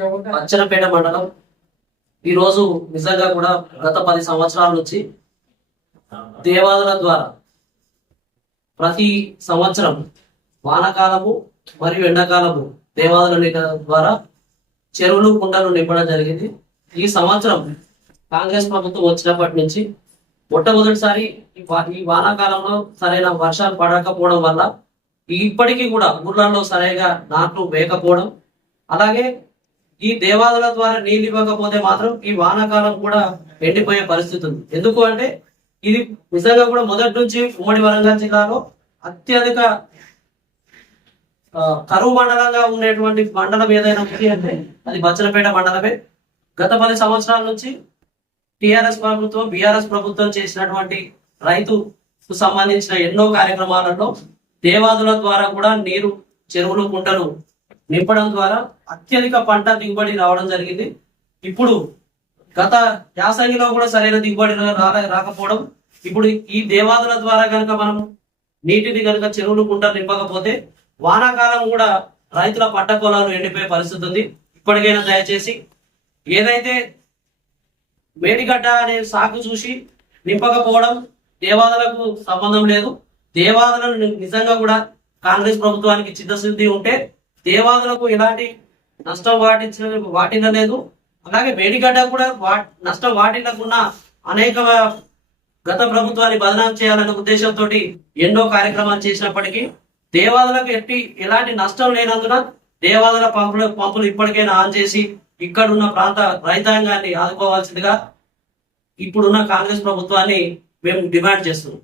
అచ్చనపేట మండలం రోజు నిజంగా కూడా గత పది సంవత్సరాల నుంచి దేవాదుల ద్వారా ప్రతి సంవత్సరం వానాకాలము మరియు ఎండాకాలము దేవాదుల ద్వారా చెరువులు కుండలు నింపడం జరిగింది. ఈ సంవత్సరం కాంగ్రెస్ ప్రభుత్వం వచ్చినప్పటి నుంచి మొట్టమొదటిసారి ఈ ఈ వానాకాలంలో సరైన వర్షాలు పడకపోవడం వల్ల ఇప్పటికీ కూడా ఊర్లలో సరిగా నాట్లు వేయకపోవడం అలాగే ఈ దేవాదుల ద్వారా నీళ్ళు ఇవ్వకపోతే మాత్రం ఈ వానాకాలం కూడా ఎండిపోయే పరిస్థితి ఉంది. ఎందుకు అంటే ఇది నిజంగా కూడా మొదటి నుంచి ఉమ్మడి వరంగల్ జిల్లాలో అత్యధిక ఆ, కరువు మండలంగా ఉండేటువంటి మండలం ఏదైనా ఉంది అంటే అది బచ్చలపేట మండలమే. గత పది సంవత్సరాల నుంచి టిఆర్ఎస్ ప్రభుత్వం బిఆర్ఎస్ ప్రభుత్వం చేసినటువంటి రైతుకు సంబంధించిన ఎన్నో కార్యక్రమాలలో దేవాదుల ద్వారా కూడా నీరు చెరువులు కుంటలు నింపడం ద్వారా అత్యధిక పంట దిగుబడి రావడం జరిగింది. ఇప్పుడు గత యాసంగిలో కూడా సరైన దిగుబడి రా- రాకపోవడం. ఇప్పుడు ఈ దేవాదుల ద్వారా కనుక మనం నీటిని కనుక చెరువులు కుంటలు నింపకపోతే వానాకాలం కూడా రైతుల పంట పొలాలు ఎండిపోయే పరిస్థితి ఉంది. ఇప్పటికైనా దయచేసి ఏదైతే మేడిగడ్డ అనే సాకు చూసి నింపకపోవడం దేవాదులకు సంబంధం లేదు. దేవాదులను నిజంగా కూడా కాంగ్రెస్ ప్రభుత్వానికి చిత్తశుద్ధి ఉంటే దేవాదులకు ఎలాంటి నష్టం వాటించిన వాటిల్లలేదు. అలాగే మేడిగడ్డ కూడా వా నష్టం వాటిల్లకున్న అనేక గత ప్రభుత్వాన్ని బదనాం చేయాలనే ఉద్దేశంతో ఎన్నో కార్యక్రమాలు చేసినప్పటికీ దేవాదులకు ఎట్టి ఎలాంటి నష్టం లేనందున దేవాదుల పంపులు పంపులు ఇప్పటికైనా ఆన్ చేసి ఇక్కడున్న ప్రాంత రైతాంగాన్ని ఆదుకోవాల్సిందిగా ఇప్పుడున్న కాంగ్రెస్ ప్రభుత్వాన్ని మేము డిమాండ్ చేస్తున్నాం.